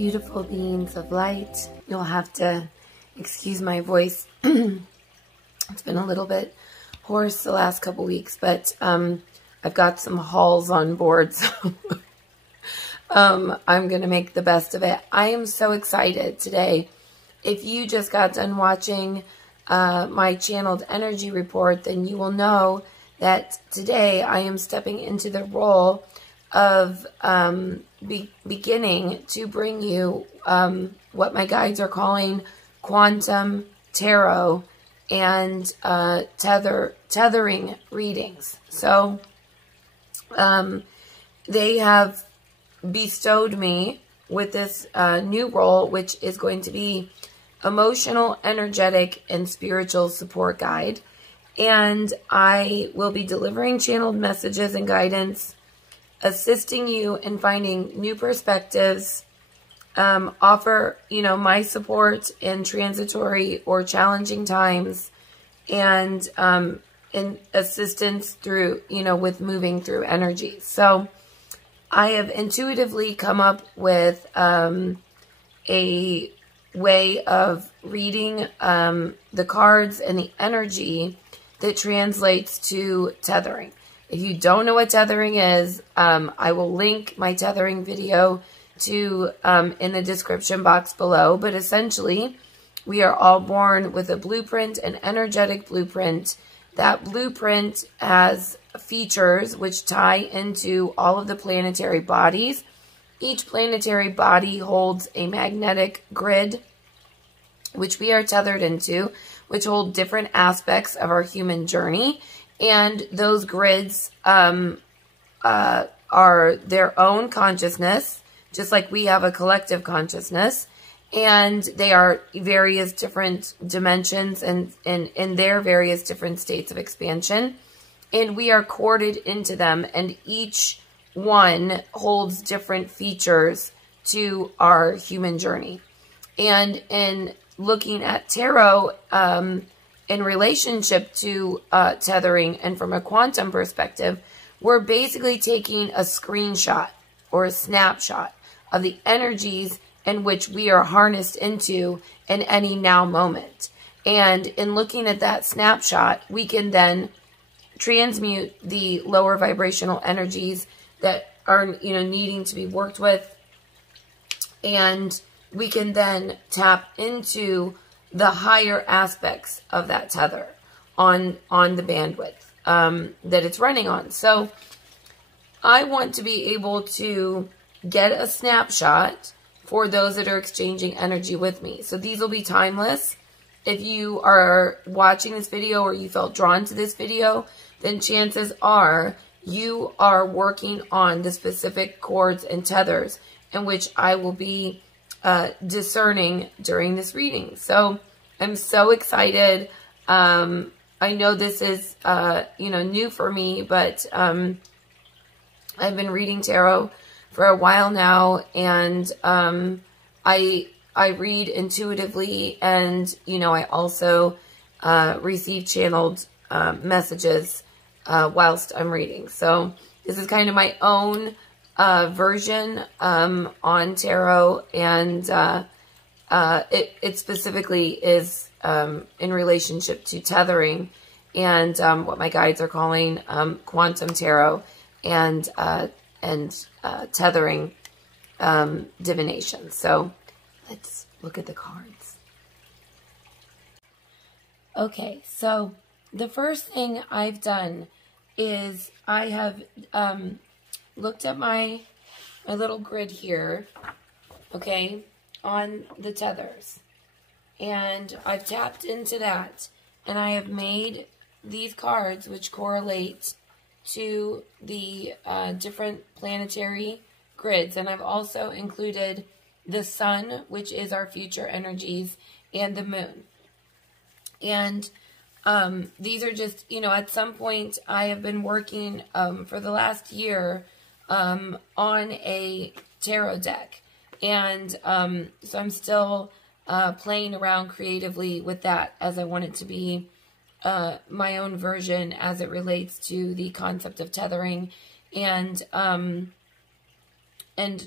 Beautiful beings of light. You'll have to excuse my voice. It's been a little bit hoarse the last couple weeks, but I've got some hauls on board, so I'm going to make the best of it. I am so excited today. If you just got done watching my channeled energy report, then you will know that today I am stepping into the role of beginning to bring you what my guides are calling quantum tarot and tethering readings. So they have bestowed me with this new role, which is going to be emotional, energetic, and spiritual support guide. And I will be delivering channeled messages and guidance, assisting you in finding new perspectives, offer, my support in transitory or challenging times, and assistance through, with moving through energy. So I have intuitively come up with a way of reading the cards and the energy that translates to tethering. If you don't know what tethering is, I will link my tethering video to in the description box below. But essentially, we are all born with a blueprint, an energetic blueprint. That blueprint has features which tie into all of the planetary bodies. Each planetary body holds a magnetic grid, which we are tethered into, which hold different aspects of our human journey. And those grids are their own consciousness, just like we have a collective consciousness. And they are various different dimensions and in their various different states of expansion. And we are corded into them, and each one holds different features to our human journey. And in looking at tarot, in relationship to tethering and from a quantum perspective, we're basically taking a screenshot or a snapshot of the energies in which we are harnessed into in any now moment. And in looking at that snapshot, we can then transmute the lower vibrational energies that are, needing to be worked with. And we can then tap into the higher aspects of that tether on the bandwidth that it's running on. So I want to be able to get a snapshot for those that are exchanging energy with me. So these will be timeless. If you are watching this video or you felt drawn to this video, then chances are you are working on the specific chords and tethers in which I will be discerning during this reading. So I'm so excited. I know this is, new for me, but I've been reading tarot for a while now, and I read intuitively, and, I also receive channeled messages whilst I'm reading. So this is kind of my own version on tarot, and it specifically is in relationship to tethering and what my guides are calling quantum tarot and tethering divination. So let's look at the cards. Okay, so the first thing I've done is I have looked at my little grid here, okay, on the tethers, and I've tapped into that, and I have made these cards which correlate to the different planetary grids. And I've also included the sun, which is our future energies, and the moon. And these are just, at some point I have been working for the last year on a tarot deck. And so I'm still playing around creatively with that, as I want it to be my own version as it relates to the concept of tethering and and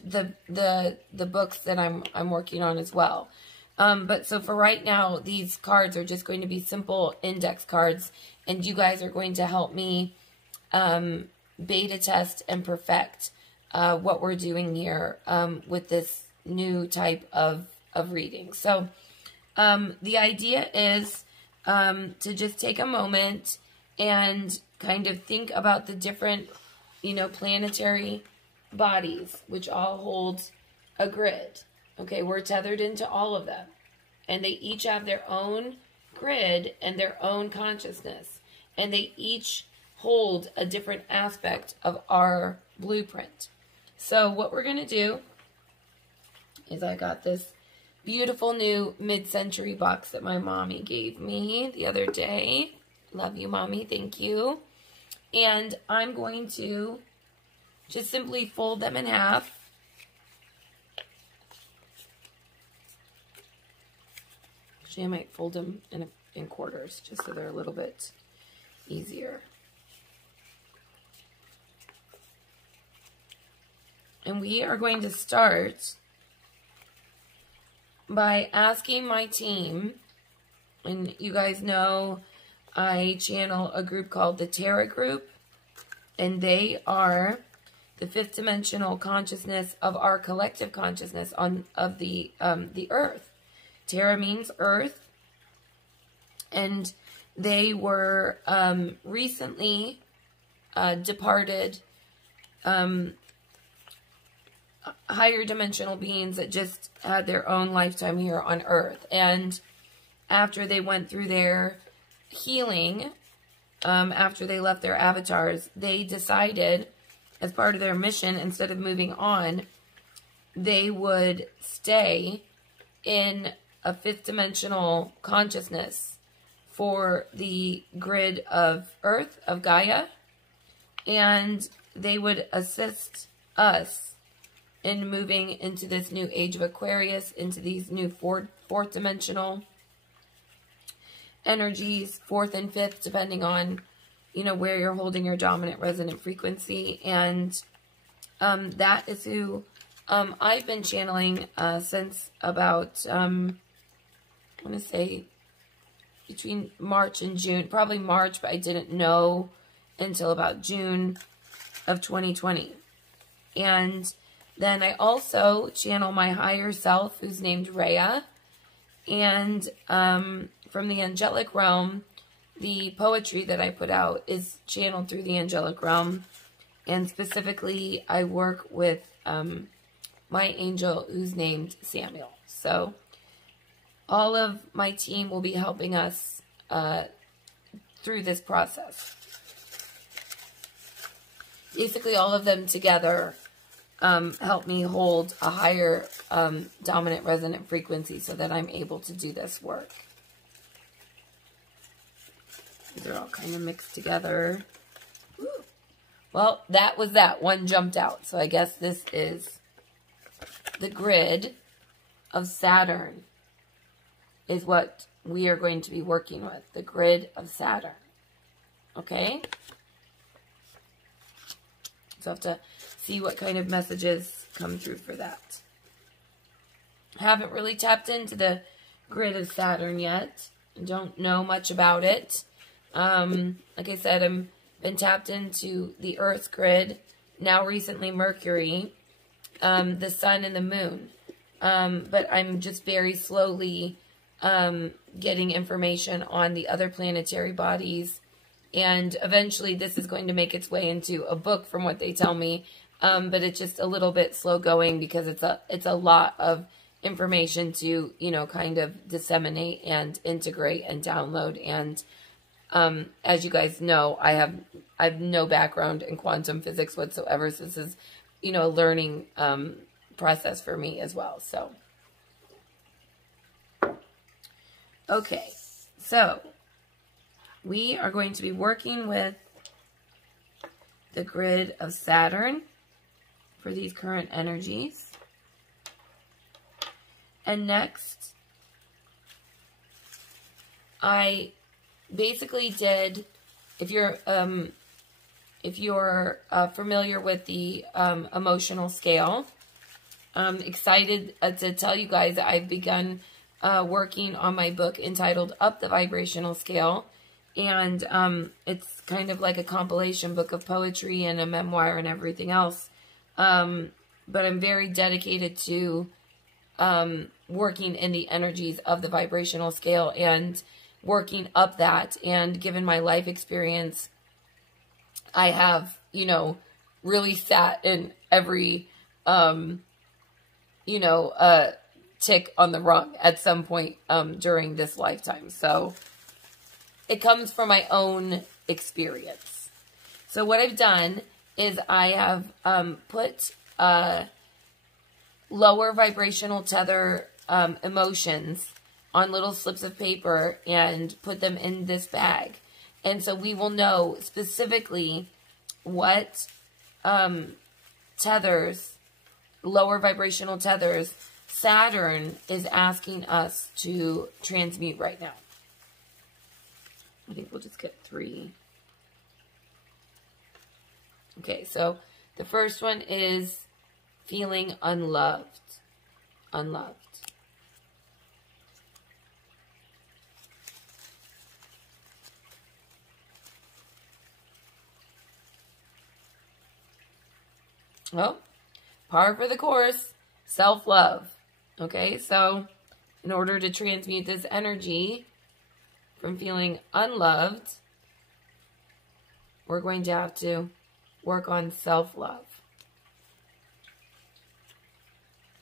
the books that I'm working on as well. But so for right now, these cards are just going to be simple index cards, and you guys are going to help me beta test and perfect what we're doing here with this new type of reading. So the idea is to just take a moment and kind of think about the different, planetary bodies, which all hold a grid. Okay, we're tethered into all of them. And they each have their own grid and their own consciousness. And they each hold a different aspect of our blueprint. So what we're going to do is I got this beautiful new mid-century box that my mommy gave me the other day. Love you, Mommy. Thank you. And I'm going to just simply fold them in half. Actually, I might fold them in quarters just so they're a little bit easier. And we are going to start by asking my team, and you guys know I channel a group called the Terra Group, and they are the fifth dimensional consciousness of our collective consciousness of the earth. Terra means earth, and they were recently departed higher dimensional beings that just had their own lifetime here on earth. And after they went through their healing, after they left their avatars, they decided, as part of their mission, instead of moving on, they would stay in a fifth dimensional consciousness for the grid of Earth, of Gaia, and they would assist us in moving into this new age of Aquarius, into these new fourth dimensional energies, fourth and fifth, depending on, where you're holding your dominant resonant frequency. And that is who I've been channeling since about, I want to say, between March and June. Probably March, but I didn't know until about June of 2020. And then I also channel my higher self, who's named Rhea. And from the angelic realm, the poetry that I put out is channeled through the angelic realm. And specifically, I work with my angel, who's named Samuel. So all of my team will be helping us through this process. Basically, all of them together help me hold a higher dominant resonant frequency so that I'm able to do this work. These are all kind of mixed together. Ooh. Well, that was that. One jumped out. So I guess this is the grid of Saturn is what we are going to be working with. The grid of Saturn. Okay? So I have to see what kind of messages come through for that. Haven't really tapped into the grid of Saturn yet. Don't know much about it. Like I said, I've been tapped into the Earth's grid, now recently Mercury, the Sun and the Moon. But I'm just very slowly getting information on the other planetary bodies. And eventually this is going to make its way into a book from what they tell me. But it's just a little bit slow going because it's a lot of information to, kind of disseminate and integrate and download. And as you guys know, I have no background in quantum physics whatsoever. So this is, a learning process for me as well. So, okay. So, we are going to be working with the grid of Saturn for these current energies. And next, I basically did, if you're familiar with the emotional scale, I'm excited to tell you guys that I've begun working on my book entitled Up the Vibrational Scale. And it's kind of like a compilation book of poetry and a memoir and everything else. But I'm very dedicated to working in the energies of the vibrational scale and working up that. And given my life experience, I have, you know, really sat in every, you know, tick on the rung at some point during this lifetime. So it comes from my own experience. So what I've done is I have put lower vibrational tether emotions on little slips of paper and put them in this bag. And so we will know specifically what tethers, lower vibrational tethers, Saturn is asking us to transmute right now. I think we'll just get 3. Okay, so the first one is feeling unloved. Unloved. Well, par for the course, self-love. Okay, so in order to transmute this energy from feeling unloved, we're going to have to work on self-love.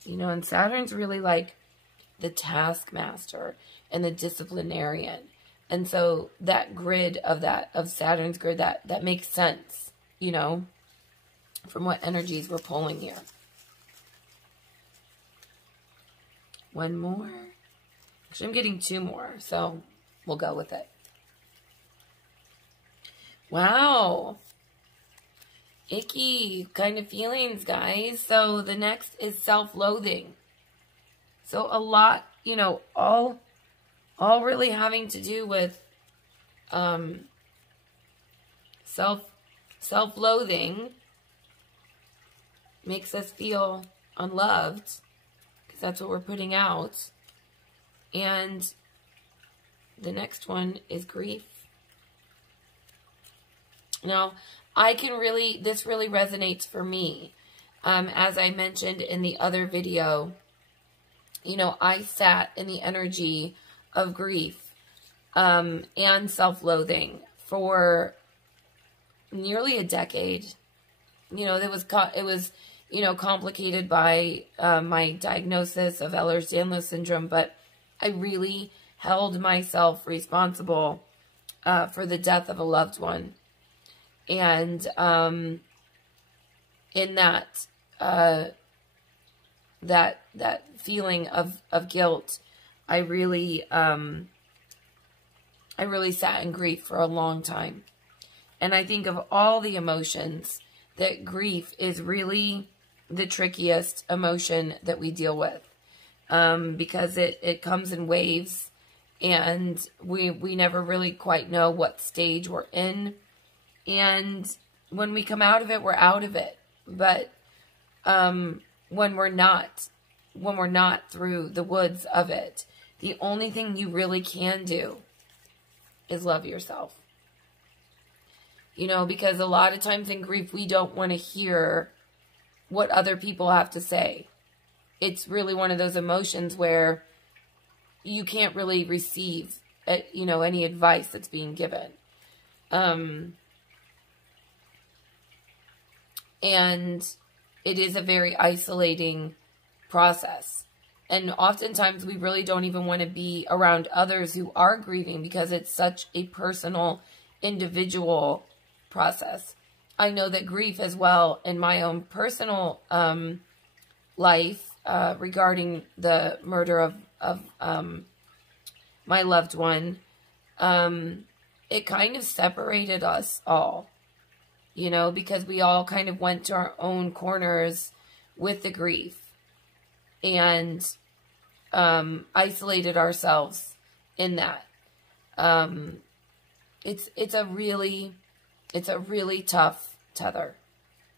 You know, and Saturn's really like the taskmaster and the disciplinarian. And so that grid of Saturn's grid, that makes sense, you know, from what energies we're pulling here. One more. Actually, I'm getting 2 more, so we'll go with it. Wow. Icky kind of feelings, guys. So the next is self-loathing. So a lot, you know, all really having to do with self-loathing makes us feel unloved, because that's what we're putting out. And the next one is grief. Now, this really resonates for me. As I mentioned in the other video, you know, I sat in the energy of grief and self-loathing for nearly a decade. You know, it was you know, complicated by my diagnosis of Ehlers-Danlos syndrome, but I really held myself responsible for the death of a loved one. And in that that feeling of guilt, I really sat in grief for a long time. And I think of all the emotions, that grief is really the trickiest emotion that we deal with, because it comes in waves, and we never really quite know what stage we're in. And when we come out of it, we're out of it. But when we're not through the woods of it, the only thing you really can do is love yourself. You know, because a lot of times in grief, we don't want to hear what other people have to say. It's really one of those emotions where you can't really receive, you know, any advice that's being given. And it is a very isolating process. And oftentimes we really don't even want to be around others who are grieving, because it's such a personal, individual process. I know that grief as well in my own personal life regarding the murder of my loved one, it kind of separated us all, you know, because we all kind of went to our own corners with the grief and isolated ourselves in that. It's a really tough tether.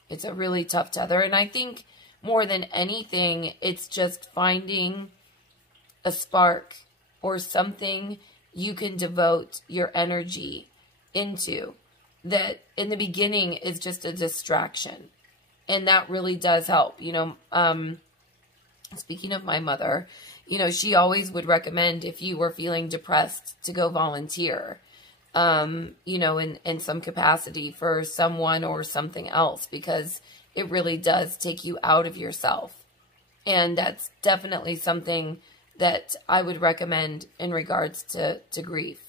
It's a really tough tether. And I think more than anything, it's just finding a spark or something you can devote your energy into that in the beginning is just a distraction. And that really does help. You know, speaking of my mother, you know, she always would recommend if you were feeling depressed to go volunteer, you know, in some capacity for someone or something else, because it really does take you out of yourself. And that's definitely something that I would recommend in regards to grief,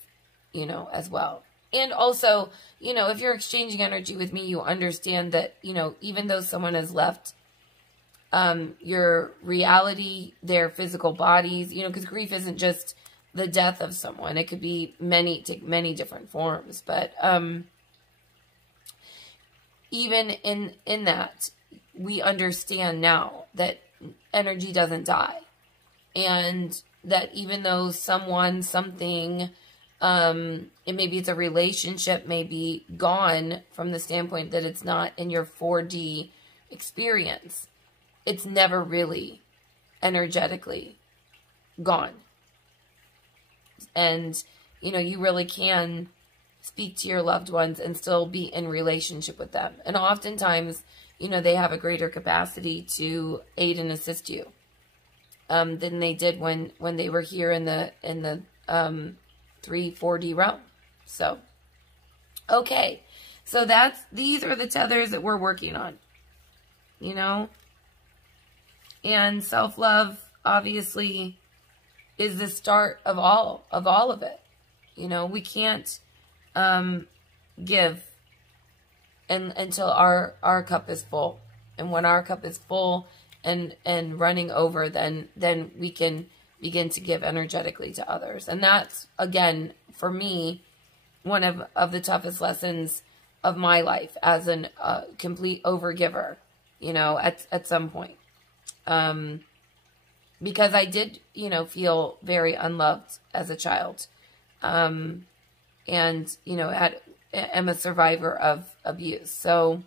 you know, as well. And also, you know, if you're exchanging energy with me, you understand that, you know, even though someone has left your reality, their physical bodies, you know, because grief isn't just the death of someone. It could be take many different forms. But even in that, we understand now that energy doesn't die. And that even though someone, something, and maybe it's a relationship, may be gone from the standpoint that it's not in your 4D experience, it's never really energetically gone. And, you know, you really can speak to your loved ones and still be in relationship with them. And oftentimes, you know, they have a greater capacity to aid and assist you than they did when they were here in the 3-4D realm. So, okay. So these are the tethers that we're working on, you know. And self-love, obviously, is the start of all of it. You know, we can't give until our cup is full. And when our cup is full and running over, then we can begin to give energetically to others. And that's, again, for me, one of the toughest lessons of my life as a complete overgiver, you know, at some point. Because I did, you know, feel very unloved as a child. And, you know, am a survivor of abuse. So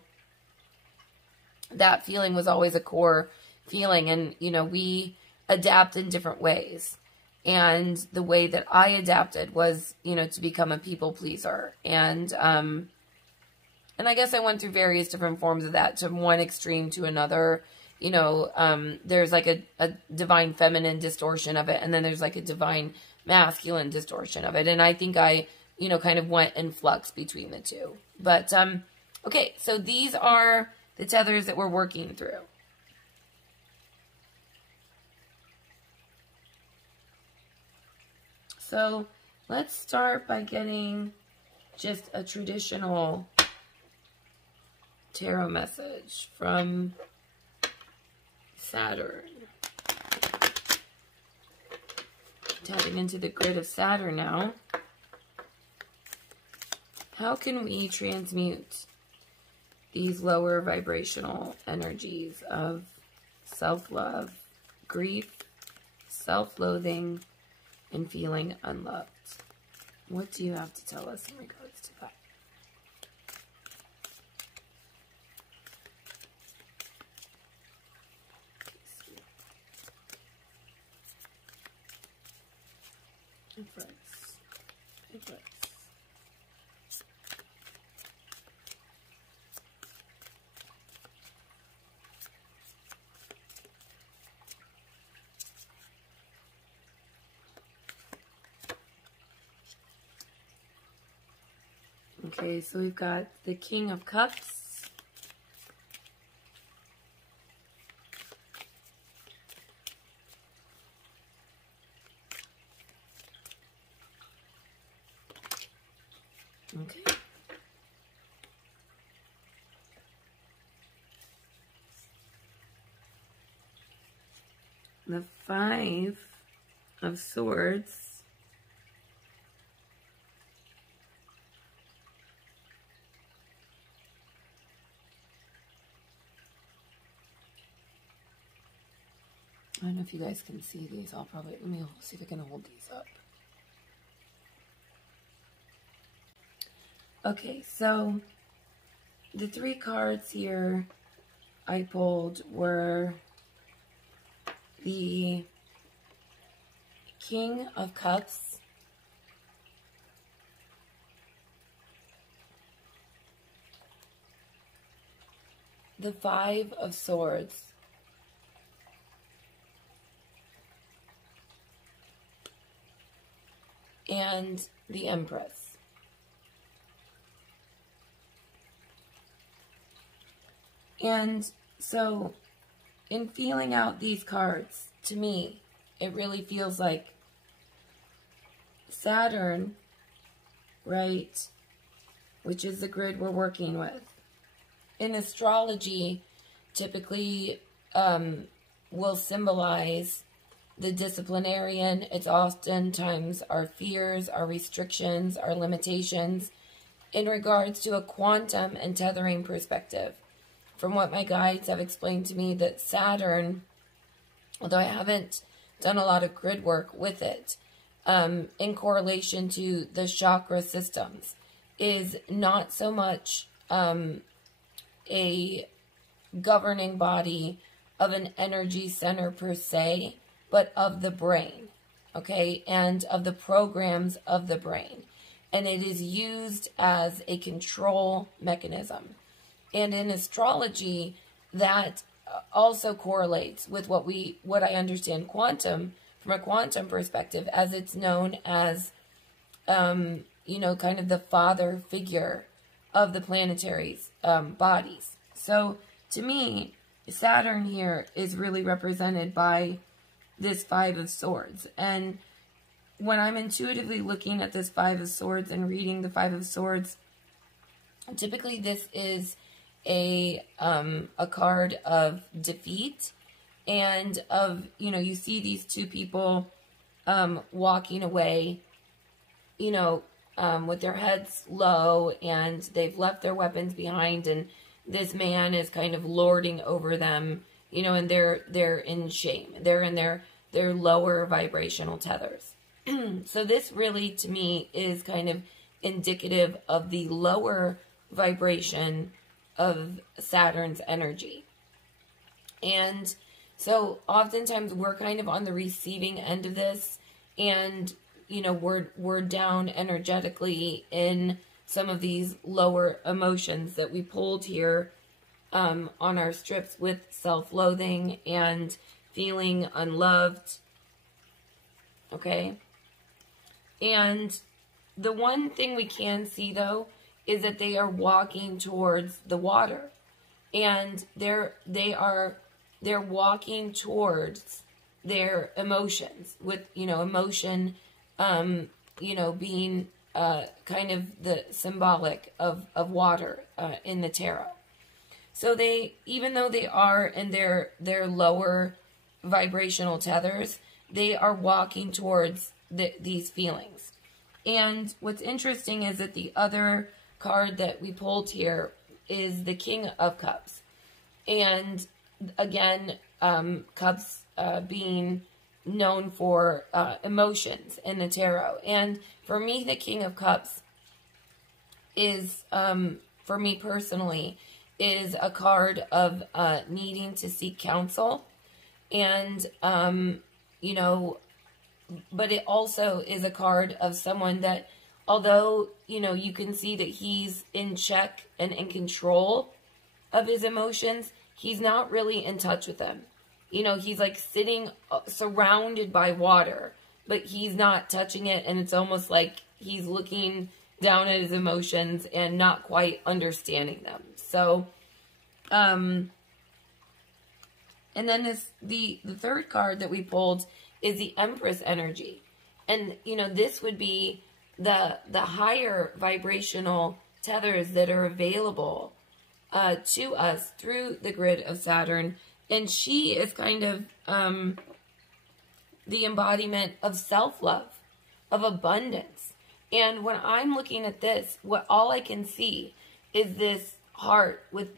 that feeling was always a core feeling. And, you know, we adapt in different ways. And the way that I adapted was, you know, to become a people pleaser. And I guess I went through various different forms of that, to one extreme to another. You know, there's like a divine feminine distortion of it, and then there's like a divine masculine distortion of it. And I think I, you know, kind of went in flux between the two. But, okay, so these are the tethers that we're working through. So let's start by getting just a traditional tarot message from Saturn. Tapping into the grid of Saturn now. How can we transmute these lower vibrational energies of self-love, grief, self-loathing, and feeling unloved? What do you have to tell us in regards to that? Okay, so we've got the King of Cups. Okay. The Five of Swords. I don't know if you guys can see these. Let me see if I can hold these up. Okay, so the three cards here I pulled were the King of Cups, the Five of Swords, and the Empress. And so, in feeling out these cards, to me, it really feels like Saturn, right, which is the grid we're working with. In astrology, typically will symbolize the disciplinarian. It's oftentimes our fears, our restrictions, our limitations in regards to a quantum and tethering perspective. From what my guides have explained to me, that Saturn, although I haven't done a lot of grid work with it, in correlation to the chakra systems, is not so much a governing body of an energy center per se, but of the brain, okay, and of the programs of the brain. And it is used as a control mechanism. And in astrology, that also correlates with what I understand quantum, from a quantum perspective, as it's known as, you know, kind of the father figure of the planetary bodies. So to me, Saturn here is really represented by this Five of Swords. And when I'm intuitively looking at this Five of Swords and reading the Five of Swords, typically this is a card of defeat and of, you know, you see these two people walking away, you know, with their heads low, and they've left their weapons behind, and this man is kind of lording over them, you know, and they're in shame. They're in their lower vibrational tethers. So this really, to me, is kind of indicative of the lower vibration of Saturn's energy. And so oftentimes we're kind of on the receiving end of this, and, you know, we're down energetically in some of these lower emotions that we pulled here on our strips, with self-loathing and feeling unloved, okay? And the one thing we can see, though, is that they are walking towards the water, and they're walking towards their emotions, with, you know, emotion, you know, being kind of the symbolic of water in the tarot. So they, even though they are in their lower vibrational tethers, they are walking towards these feelings. And what's interesting is that the other card that we pulled here is the King of Cups. And again, cups being known for emotions in the tarot. And for me, the King of Cups is, for me personally, is a card of needing to seek counsel. And, you know, but it also is a card of someone that, although, you know, you can see that he's in check and in control of his emotions, he's not really in touch with them. You know, he's like sitting surrounded by water, but he's not touching it, and it's almost like he's looking down at his emotions and not quite understanding them. So, and then the third card that we pulled is the Empress energy. And, you know, this would be the higher vibrational tethers that are available to us through the grid of Saturn. And she is kind of the embodiment of self-love, of abundance. And when I'm looking at this, all I can see is this heart with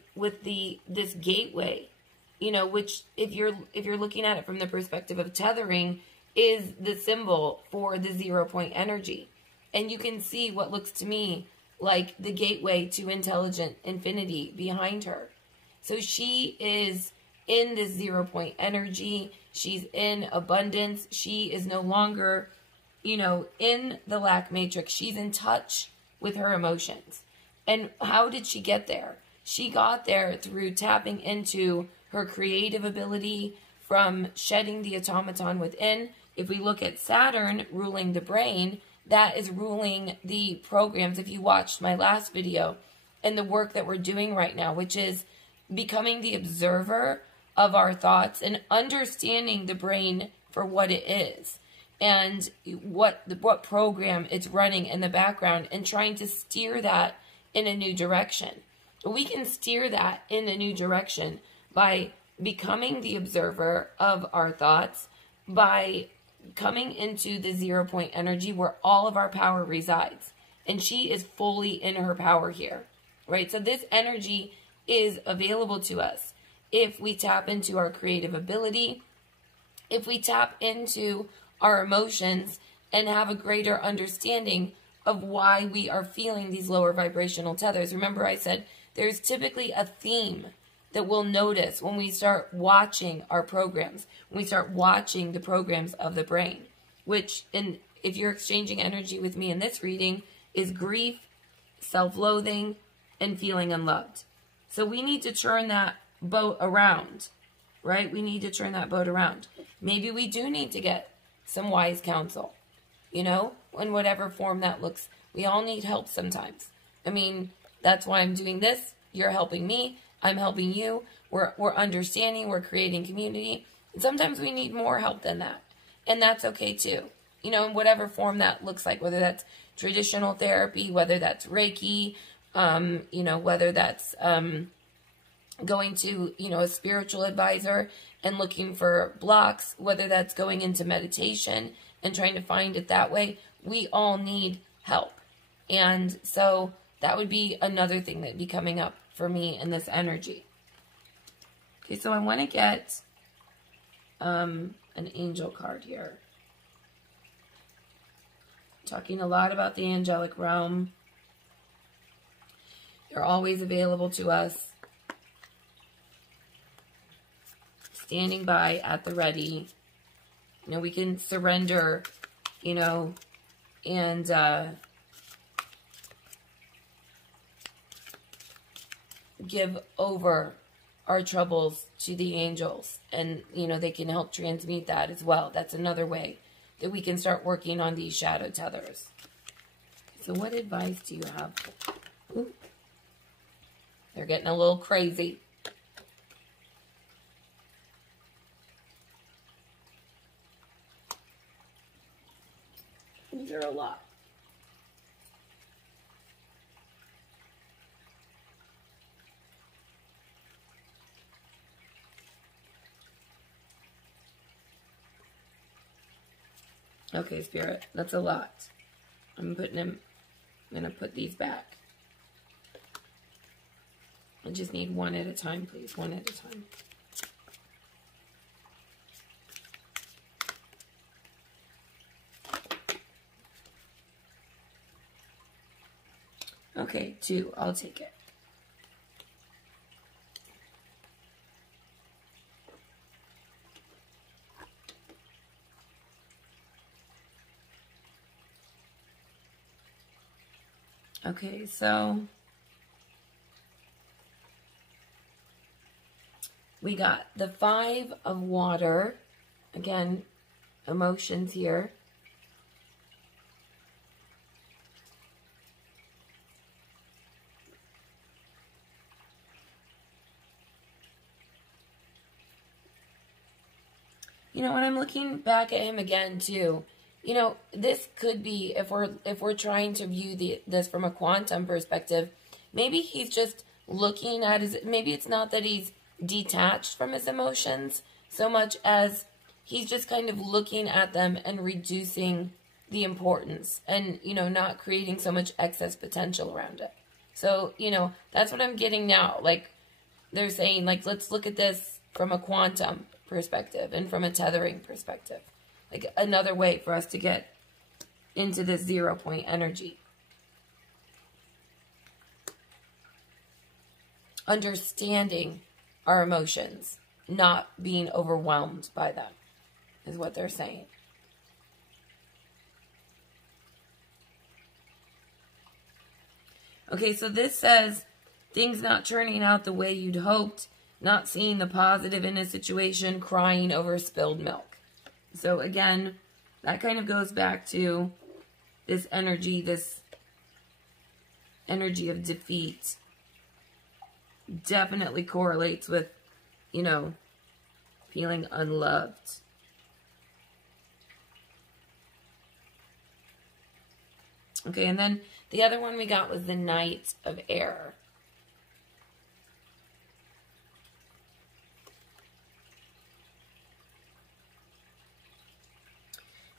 this gateway, you know, which if you're looking at it from the perspective of tethering, is the symbol for the 0 point energy. And you can see what looks to me like the gateway to intelligent infinity behind her. So she is in this 0 point energy. She's in abundance. She is no longer, you know, in the lack matrix. She's in touch with her emotions. And how did she get there? She got there through tapping into her creative ability, from shedding the automaton within. If we look at Saturn ruling the brain, that is ruling the programs. If you watched my last video and the work that we're doing right now, which is becoming the observer of our thoughts and understanding the brain for what it is and what program it's running in the background, and trying to steer that in a new direction. We can steer that in a new direction by becoming the observer of our thoughts, by coming into the 0 point energy where all of our power resides. And she is fully in her power here, right? So this energy is available to us if we tap into our creative ability, if we tap into our emotions and have a greater understanding of why we are feeling these lower vibrational tethers. Remember I said there's typically a theme that we'll notice when we start watching our programs, when we start watching the programs of the brain, which, if you're exchanging energy with me in this reading, is grief, self-loathing, and feeling unloved. So we need to turn that boat around, right? We need to turn that boat around. Maybe we do need to get some wise counsel, you know, in whatever form that looks. We all need help sometimes. I mean, that's why I'm doing this. You're helping me. I'm helping you. We're understanding. We're creating community. And sometimes we need more help than that. And that's okay too. You know, in whatever form that looks like, whether that's traditional therapy, whether that's Reiki, you know, whether that's going to, you know, a spiritual advisor and looking for blocks, whether that's going into meditation and trying to find it that way. We all need help. And so that would be another thing that'd be coming up for me in this energy. Okay, so I want to get an angel card here. Talking a lot about the angelic realm. They're always available to us. Standing by at the ready. You know, we can surrender, you know, and give over our troubles to the angels, and you know, they can help transmute that as well. That's another way that we can start working on these shadow tethers. So what advice do you have? Ooh. They're getting a little crazy. These are a lot. Okay, Spirit, that's a lot. I'm gonna put these back. I just need one at a time, please. One at a time. Okay, 2. I'll take it. Okay, so we got the 5 of water. Again, emotions here. You know, when I'm looking back at him again too, you know, this could be, if we're trying to view this from a quantum perspective, maybe he's just looking at maybe it's not that he's detached from his emotions so much as he's just kind of looking at them and reducing the importance and, you know, not creating so much excess potential around it. So, you know, that's what I'm getting now. Like, they're saying, like, let's look at this from a quantum perspective and from a tethering perspective. Like, another way for us to get into this 0 point energy. Understanding our emotions, not being overwhelmed by them, is what they're saying. Okay, so this says things not turning out the way you'd hoped, not seeing the positive in a situation, crying over spilled milk. So again, that kind of goes back to this energy of defeat. Definitely correlates with, you know, feeling unloved. Okay, and then the other one we got was the Knight of Air.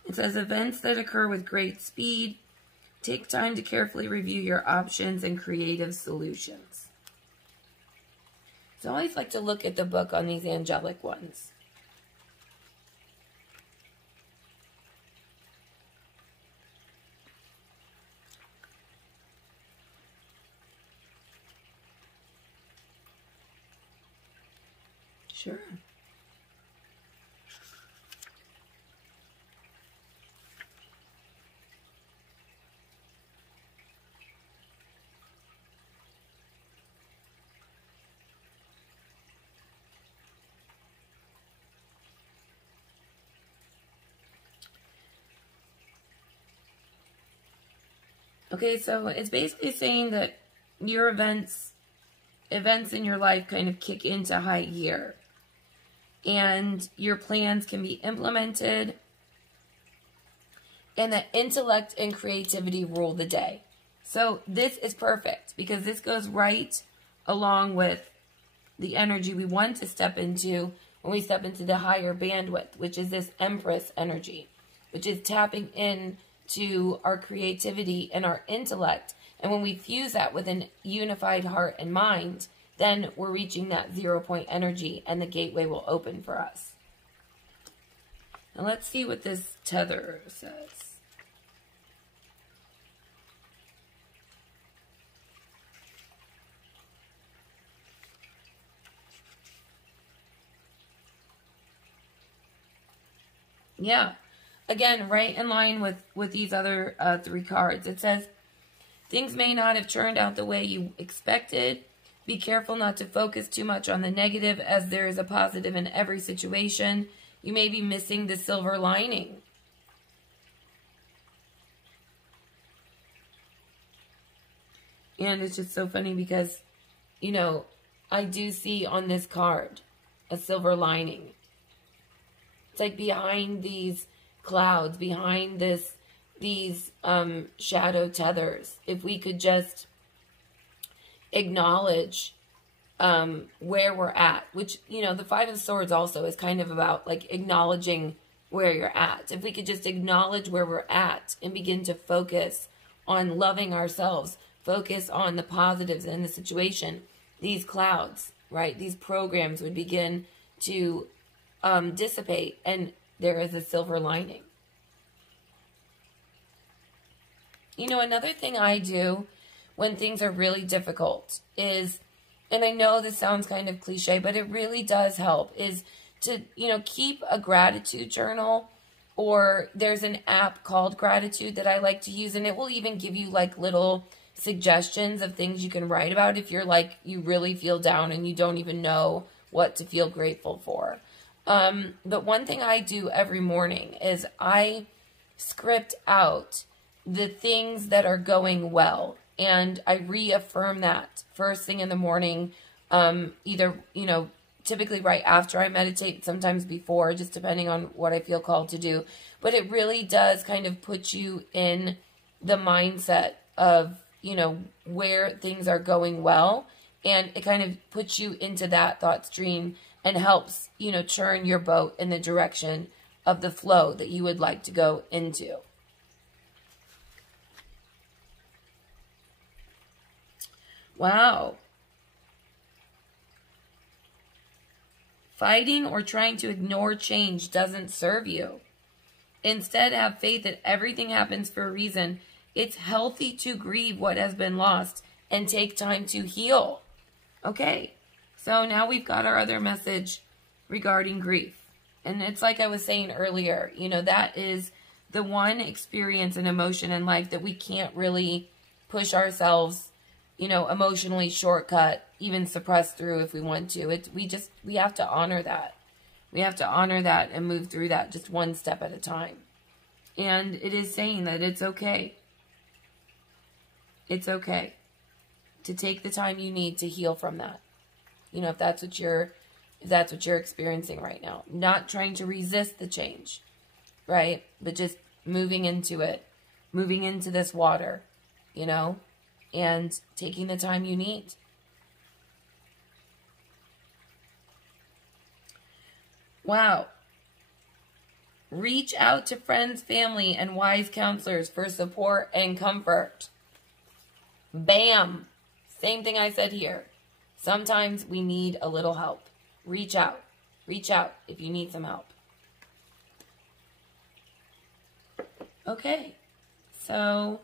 It says events that occur with great speed. Take time to carefully review your options and creative solutions. So I always like to look at the book on these angelic ones. Sure. Okay, so it's basically saying that your events in your life kind of kick into high gear. And your plans can be implemented. And that intellect and creativity rule the day. So this is perfect because this goes right along with the energy we want to step into when we step into the higher bandwidth, which is this Empress energy, which is tapping in to our creativity and our intellect. And when we fuse that with a unified heart and mind, then we're reaching that 0 point energy and the gateway will open for us. Now let's see what this tether says. Yeah. Again, right in line with these other 3 cards. It says, things may not have turned out the way you expected. Be careful not to focus too much on the negative, as there is a positive in every situation. You may be missing the silver lining. And it's just so funny because, you know, I do see on this card a silver lining. It's like behind these clouds, behind these shadow tethers, if we could just acknowledge where we're at, which, you know, the 5 of Swords also is kind of about like acknowledging where you're at. If we could just acknowledge where we're at and begin to focus on loving ourselves, focus on the positives in the situation, these clouds, right, these programs would begin to dissipate, and there is a silver lining. You know, another thing I do when things are really difficult is, and I know this sounds kind of cliche, but it really does help, is to, you know, keep a gratitude journal, or there's an app called Gratitude that I like to use, and it will even give you like little suggestions of things you can write about if you're like, you really feel down and you don't even know what to feel grateful for. But one thing I do every morning is I script out the things that are going well, and I reaffirm that first thing in the morning, either, you know, typically right after I meditate, sometimes before, just depending on what I feel called to do. But it really does kind of put you in the mindset of, you know, where things are going well, and it kind of puts you into that thought stream and helps, you know, turn your boat in the direction of the flow that you would like to go into. Wow. Fighting or trying to ignore change doesn't serve you. Instead, have faith that everything happens for a reason. It's healthy to grieve what has been lost and take time to heal. Okay. So now we've got our other message regarding grief. And it's like I was saying earlier, you know, that is the one experience and emotion in life that we can't really push ourselves, you know, emotionally shortcut, even suppress through if we want to. We have to honor that. We have to honor that and move through that just one step at a time. And it is saying that it's okay. It's okay to take the time you need to heal from that. You know, if that's what you're experiencing right now. Not trying to resist the change, right? But just moving into it, moving into this water, you know, and taking the time you need. Wow. Reach out to friends, family, and wise counselors for support and comfort. Bam. Same thing I said here. Sometimes we need a little help. Reach out. Reach out if you need some help. Okay. So,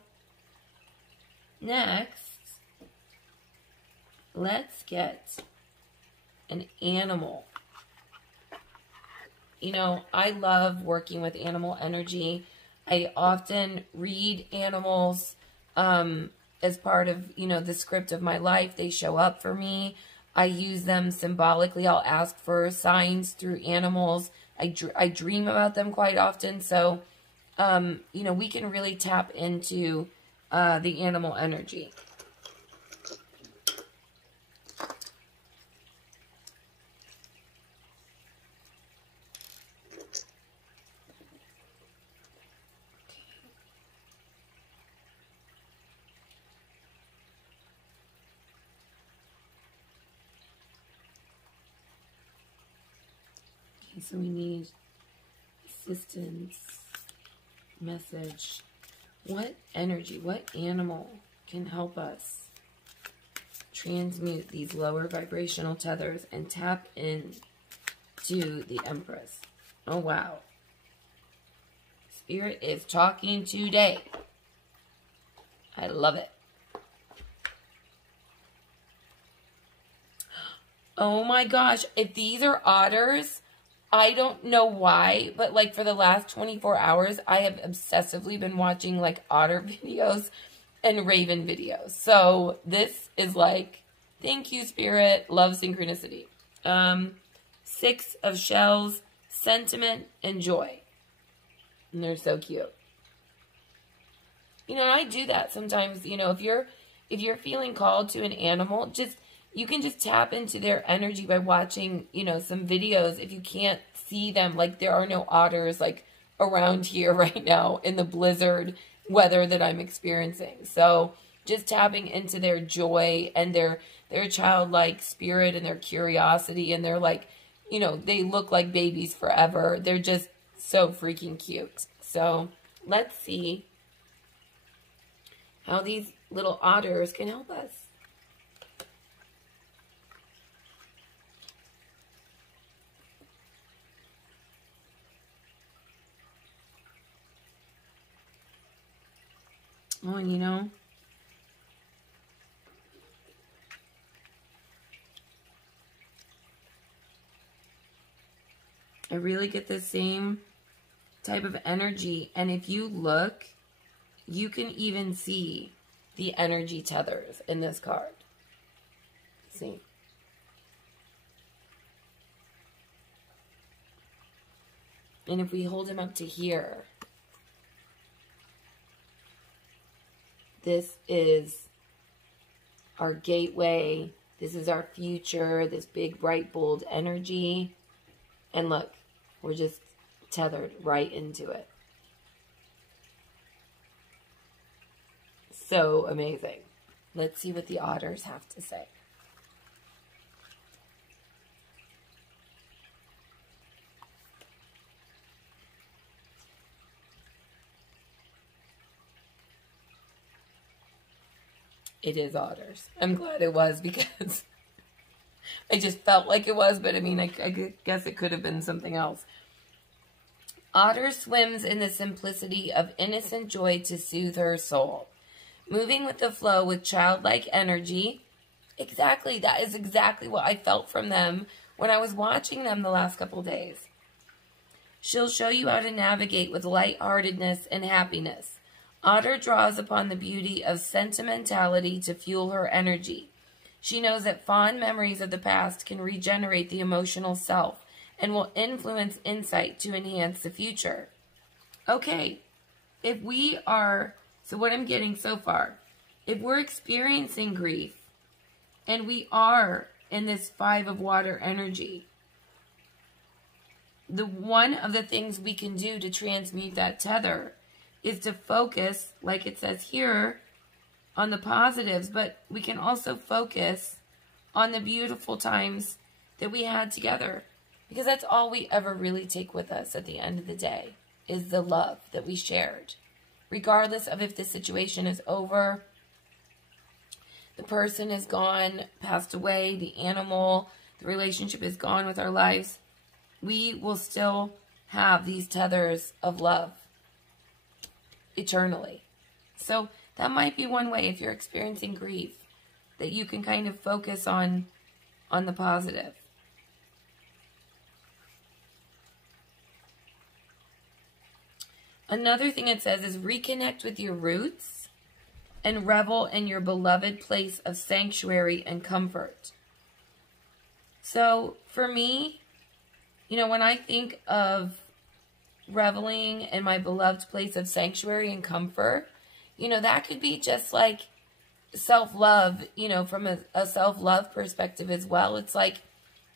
next, let's get an animal. You know, I love working with animal energy. I often read animals as part of, you know, the script of my life. They show up for me. I use them symbolically. I'll ask for signs through animals. I dream about them quite often. So, you know, we can really tap into the animal energy. So we need assistance, message. What energy, what animal can help us transmute these lower vibrational tethers and tap in to the Empress? Oh, wow. Spirit is talking today. I love it. Oh my gosh, if these are otters, I don't know why, but like for the last 24 hours, I have obsessively been watching like otter videos and raven videos. So this is like, thank you, Spirit. Love synchronicity. 6 of shells, sentiment, and joy. And they're so cute. You know, I do that sometimes, you know, if you're feeling called to an animal, you can just tap into their energy by watching, you know, some videos. If you can't see them, like there are no otters like around here right now in the blizzard weather that I'm experiencing. So just tapping into their joy and their childlike spirit and their curiosity, and they're like, you know, they look like babies forever. They're just so freaking cute. So let's see how these little otters can help us. Oh, and you know, I really get the same type of energy. And if you look, you can even see the energy tethers in this card. See? And if we hold him up to here, this is our gateway. This is our future, this big, bright, bold energy. And look, we're just tethered right into it. So amazing. Let's see what the otters have to say. It is otters. I'm glad it was, because I just felt like it was, but I mean, I guess it could have been something else. Otter swims in the simplicity of innocent joy to soothe her soul. Moving with the flow with childlike energy, Exactly. That is exactly what I felt from them when I was watching them the last couple days. She'll show you how to navigate with lightheartedness and happiness. Otter draws upon the beauty of sentimentality to fuel her energy. She knows that fond memories of the past can regenerate the emotional self and will influence insight to enhance the future. Okay, if we are, so what I'm getting so far, if we're experiencing grief and we are in this 5 of water energy, one of the things we can do to transmute that tether is to focus, like it says here, on the positives, but we can also focus on the beautiful times that we had together, because that's all we ever really take with us at the end of the day, is the love that we shared. Regardless of if the situation is over, the person is gone, passed away, the animal, the relationship is gone with our lives, we will still have these tethers of love eternally. So that might be one way, if you're experiencing grief, that you can kind of focus on the positive. Another thing it says is reconnect with your roots and revel in your beloved place of sanctuary and comfort. So for me, when I think of reveling in my beloved place of sanctuary and comfort, that could be just like self-love, from a self-love perspective as well. It's like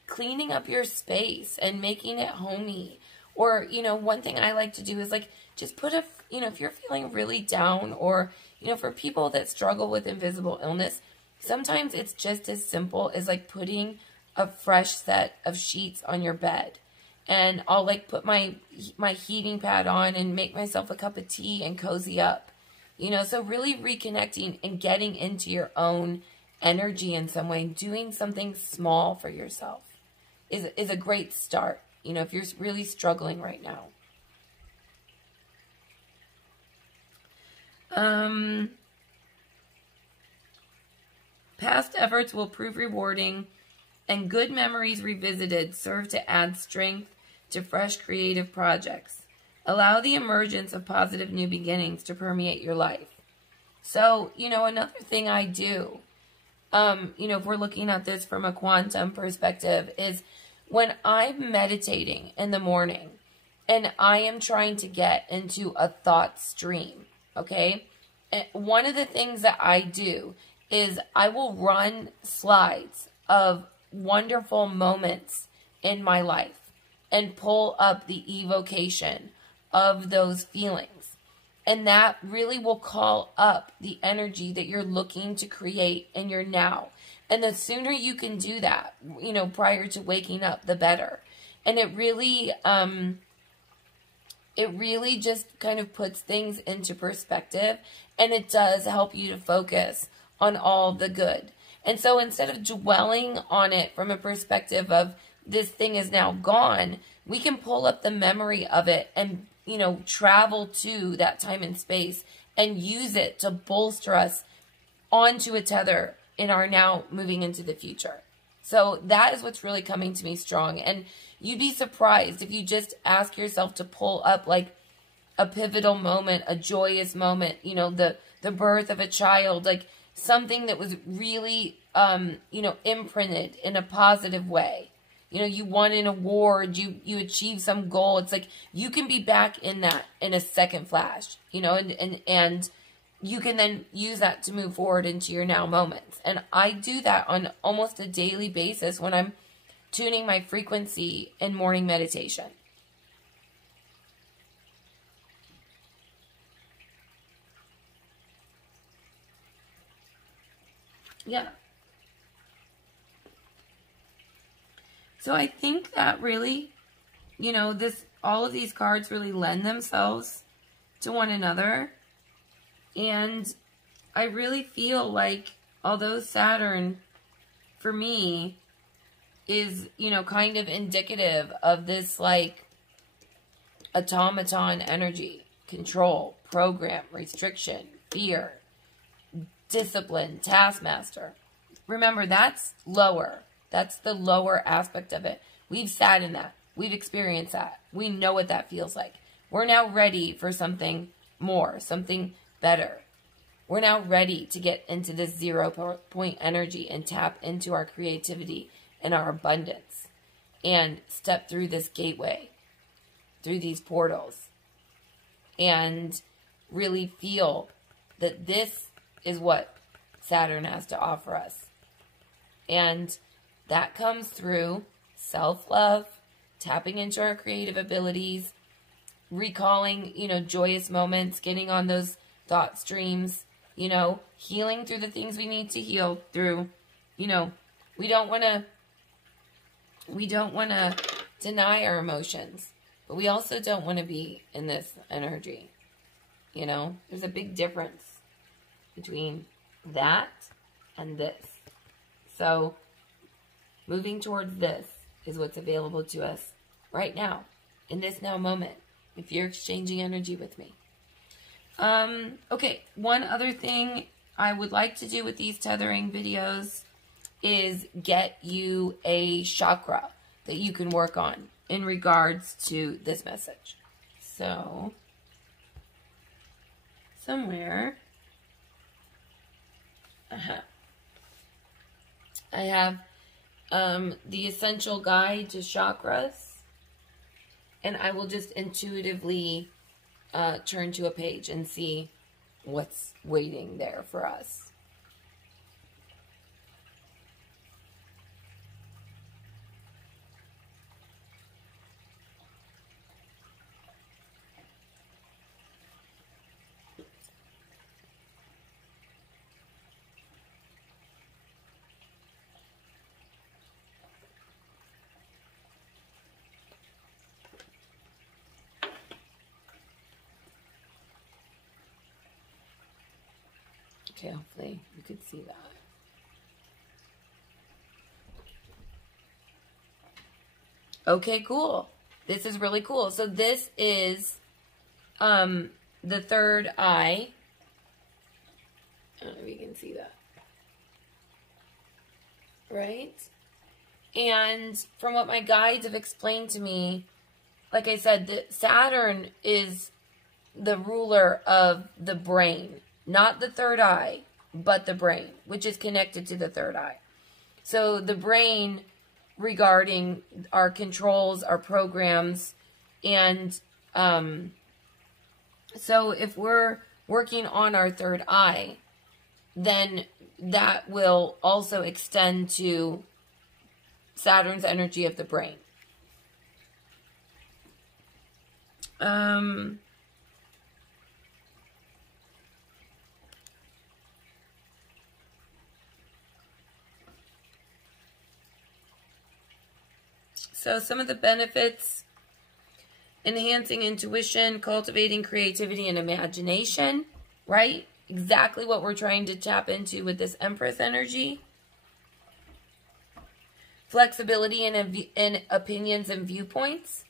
cleaning up your space and making it homey. Or, one thing I like to do is like just put if you're feeling really down, or, for people that struggle with invisible illness, sometimes it's just as simple as like putting a fresh set of sheets on your bed. And I'll like put my heating pad on and make myself a cup of tea and cozy up. So really reconnecting and getting into your own energy in some way, doing something small for yourself is a great start, if you're really struggling right now. Past efforts will prove rewarding, and good memories revisited serve to add strength to fresh creative projects. Allow the emergence of positive new beginnings to permeate your life. So, another thing I do, if we're looking at this from a quantum perspective, is when I'm meditating in the morning and I am trying to get into a thought stream, okay? And one of the things that I do is I will run slides of wonderful moments in my life and pull up the evocation of those feelings. And that really will call up the energy that you're looking to create in your now. And the sooner you can do that, prior to waking up, the better. And it really just kind of puts things into perspective, and it does help you to focus on all the good. And so instead of dwelling on it from a perspective of this thing is now gone, we can pull up the memory of it and, travel to that time and space and use it to bolster us onto a tether in our now moving into the future. So that is what's really coming to me strong. And you'd be surprised if you just ask yourself to pull up like a pivotal moment, a joyous moment, the birth of a child, like something that was really, imprinted in a positive way. You won an award, you achieved some goal. It's like you can be back in that in a second flash, and you can then use that to move forward into your now moments. And I do that on almost a daily basis when I'm tuning my frequency in morning meditation. Yeah. So I think that really, all of these cards really lend themselves to one another. And I really feel like, although Saturn, for me, is, kind of indicative of this, like, automaton energy, control, program, restriction, fear, discipline, taskmaster. remember, that's lower. That's the lower aspect of it. We've sat in that. We've experienced that. We know what that feels like. We're now ready for something more, something better. We're now ready to get into this 0 point energy and tap into our creativity and our abundance and step through this gateway, through these portals, and really feel that this is what Saturn has to offer us. And that comes through self-love, tapping into our creative abilities, recalling, joyous moments, getting on those thought streams, healing through the things we need to heal through. We don't want to deny our emotions, but we also don't want to be in this energy. There's a big difference between that and this. So moving towards this is what's available to us right now, in this now moment, if you're exchanging energy with me. Okay, one other thing I would like to do with these tethering videos is get you a chakra that you can work on in regards to this message. So, somewhere, I have the essential guide to chakras, and I will just intuitively turn to a page and see what's waiting there for us. Okay, hopefully you could see that. Okay, cool. This is really cool. So this is the third eye. I don't know if you can see that. Right? And from what my guides have explained to me, like I said, Saturn is the ruler of the brain. Not the third eye, but the brain, which is connected to the third eye. So the brain regarding our controls, our programs, and so if we're working on our third eye, then that will also extend to Saturn's energy of the brain. So some of the benefits: enhancing intuition, cultivating creativity and imagination, right? Exactly what we're trying to tap into with this Empress energy. Flexibility in opinions and viewpoints.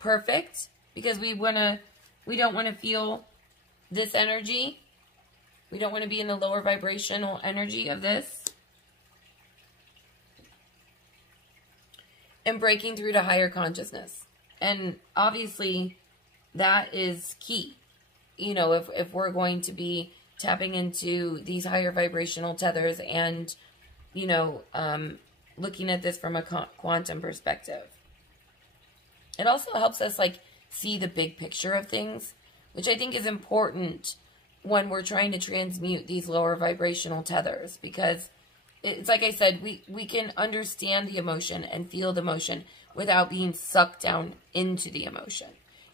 Perfect, because we don't want to feel this energy. We don't want to be in the lower vibrational energy of this. And breaking through to higher consciousness. And obviously, that is key. If we're going to be tapping into these higher vibrational tethers and, looking at this from a quantum perspective. It also helps us, see the big picture of things, which I think is important when we're trying to transmute these lower vibrational tethers, because it's like I said, we can understand the emotion and feel the emotion without being sucked down into the emotion.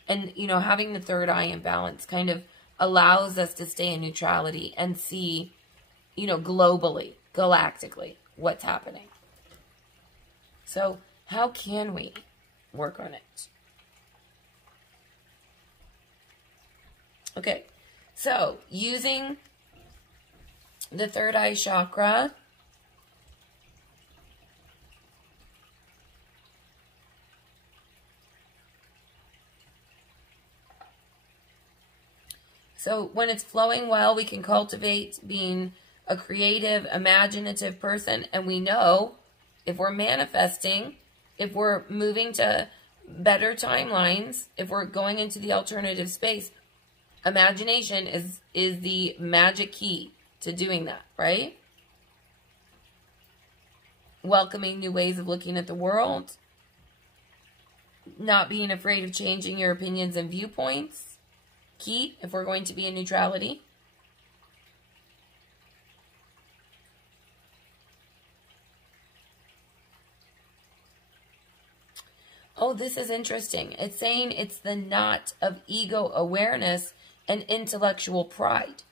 And, having the third eye in balance kind of allows us to stay in neutrality and see, globally, galactically, what's happening. So how can we work on it? Okay, so using the third eye chakra, so when it's flowing well, we can cultivate being a creative, imaginative person. And we know if we're manifesting, if we're moving to better timelines, if we're going into the alternative space, imagination is the magic key to doing that, right? Welcoming new ways of looking at the world, not being afraid of changing your opinions and viewpoints, key if we're going to be in neutrality. Oh, this is interesting. It's saying it's the knot of ego awareness and intellectual pride.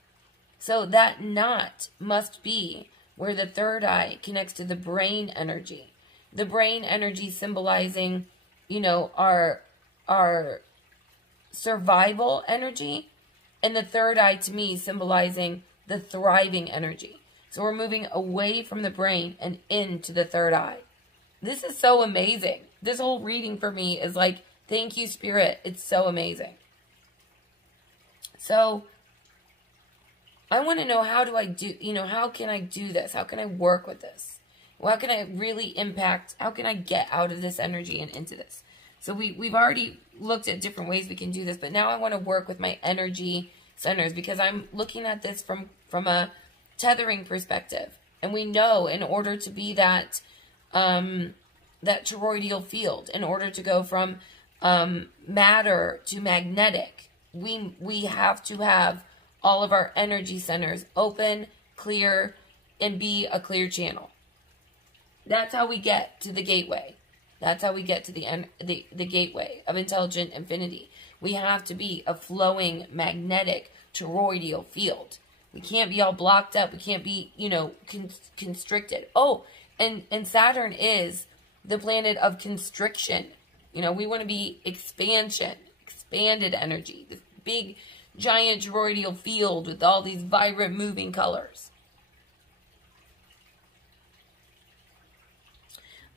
So that knot must be where the third eye connects to the brain energy. The brain energy symbolizing, you know, our survival energy, and the third eye to me symbolizing the thriving energy. So we're moving away from the brain and into the third eye. This is so amazing. This whole reading for me is like, thank you, Spirit. It's so amazing. So I want to know, how do I do, you know, how can I do this? How can I work with this? How can I really impact? How can I get out of this energy and into this? So we've already looked at different ways we can do this, but now I want to work with my energy centers, because I'm looking at this from a tethering perspective. And we know in order to be that toroidal field, in order to go from matter to magnetic, we have to have all of our energy centers open, clear, and be a clear channel. That's how we get to the gateway. That's how we get to the gateway of intelligent infinity. We have to be a flowing, magnetic, toroidal field. We can't be all blocked up. We can't be, you know, constricted. Oh, and Saturn is the planet of constriction. You know, we want to be expansion, expanded energy, this big, giant toroidal field with all these vibrant, moving colors.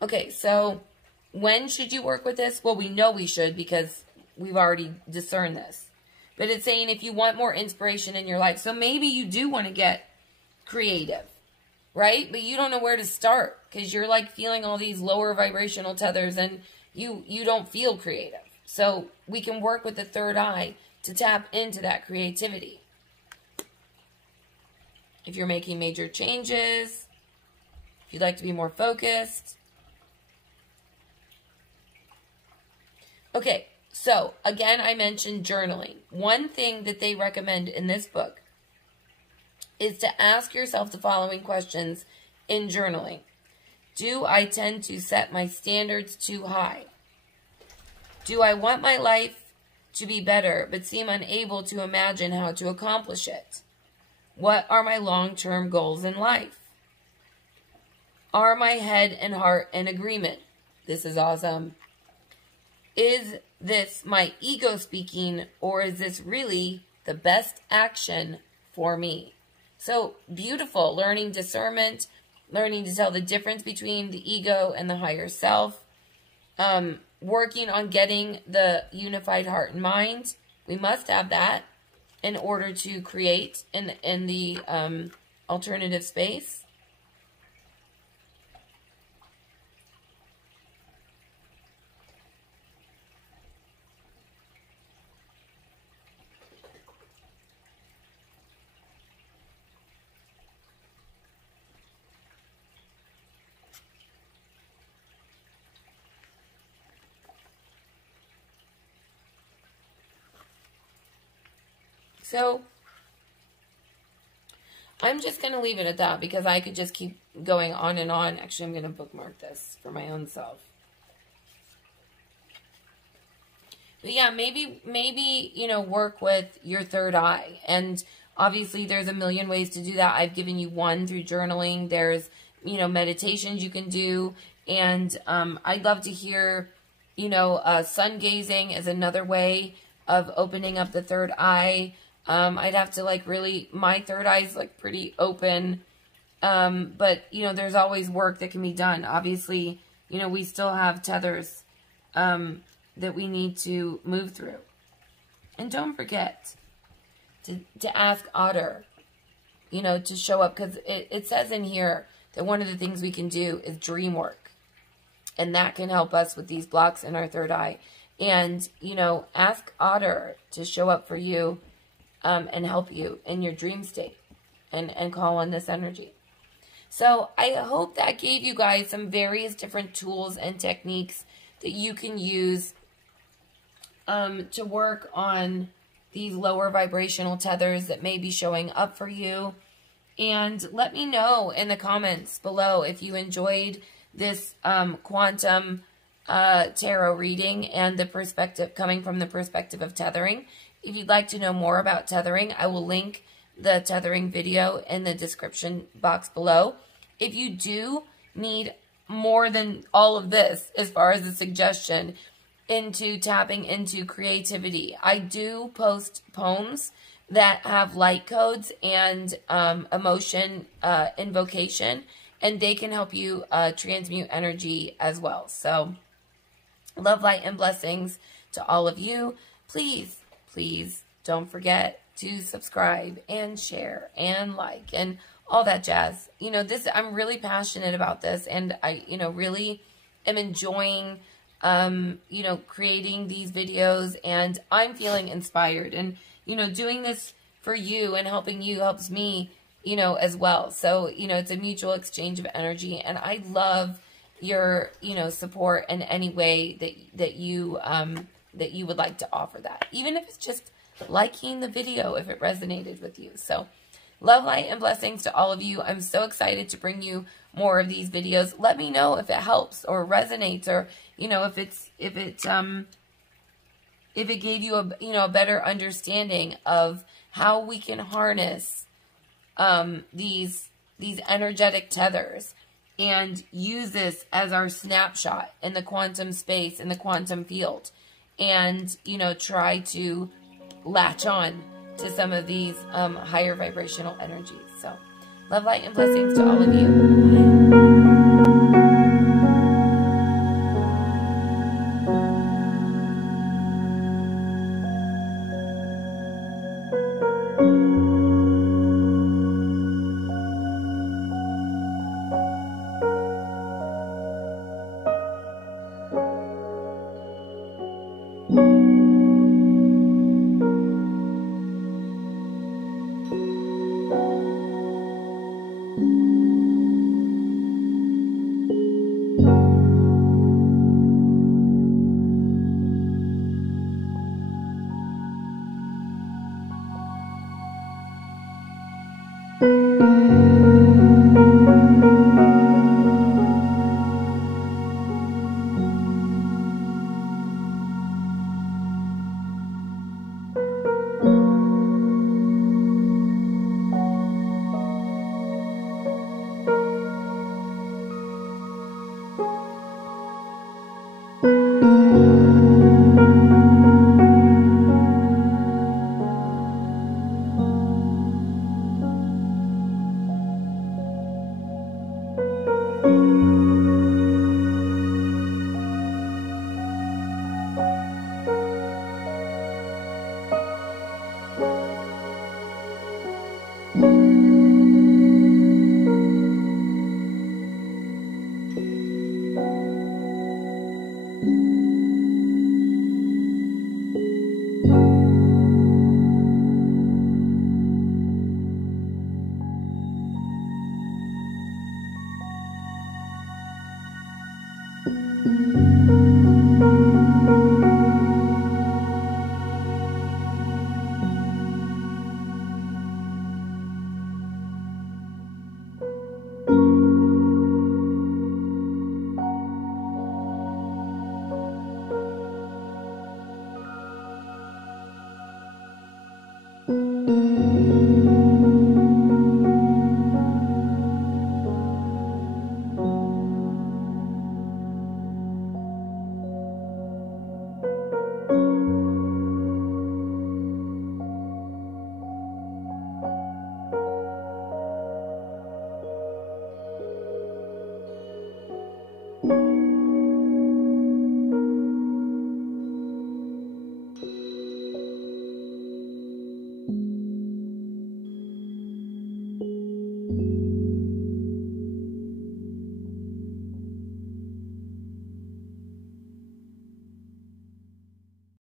Okay, so when should you work with this? Well, we know we should, because we've already discerned this. But it's saying if you want more inspiration in your life. So maybe you do want to get creative, right? But you don't know where to start, because you're like feeling all these lower vibrational tethers and you don't feel creative. So we can work with the third eye to tap into that creativity. If you're making major changes, if you'd like to be more focused. Okay, so again, I mentioned journaling. One thing that they recommend in this book is to ask yourself the following questions in journaling. Do I tend to set my standards too high? Do I want my life to be better but seem unable to imagine how to accomplish it? What are my long-term goals in life? Are my head and heart in agreement? This is awesome. Is this my ego speaking, or is this really the best action for me? So beautiful, learning discernment, learning to tell the difference between the ego and the higher self, working on getting the unified heart and mind. We must have that in order to create in the alternative space. So I'm just going to leave it at that, because I could just keep going on and on. Actually, I'm going to bookmark this for my own self. But yeah, maybe, you know, work with your third eye. And obviously there's a million ways to do that. I've given you one through journaling. There's, you know, meditations you can do. And I'd love to hear, you know, sun gazing is another way of opening up the third eye. I'd have to like really, my third eye is like pretty open. But, you know, there's always work that can be done. Obviously, you know, we still have tethers that we need to move through. And don't forget to ask Otter, you know, to show up. Because it says in here that one of the things we can do is dream work. And that can help us with these blocks in our third eye. And, you know, ask Otter to show up for you and help you in your dream state and call on this energy. So I hope that gave you guys some various different tools and techniques that you can use to work on these lower vibrational tethers that may be showing up for you. And let me know in the comments below if you enjoyed this quantum tarot reading and the perspective coming from the perspective of tethering. If you'd like to know more about tethering, I will link the tethering video in the description box below. If you do need more than all of this as far as a suggestion into tapping into creativity, I do post poems that have light codes and emotion invocation, and they can help you transmute energy as well. So love, light, and blessings to all of you. Please, please don't forget to subscribe and share and like and all that jazz. You know, I'm really passionate about this, and I, you know, really am enjoying, you know, creating these videos, and I'm feeling inspired, and, you know, doing this for you and helping you helps me, you know, as well. So, you know, it's a mutual exchange of energy, and I love your, you know, support in any way that you would like to offer that, even if it's just liking the video if it resonated with you. So love, light, and blessings to all of you. I'm so excited to bring you more of these videos. Let me know if it helps or resonates, or, you know, if it gave you a, you know, a better understanding of how we can harness these energetic tethers and use this as our snapshot in the quantum space, in the quantum field, and, you know, try to latch on to some of these higher vibrational energies. So love, light, and blessings to all of you. Bye.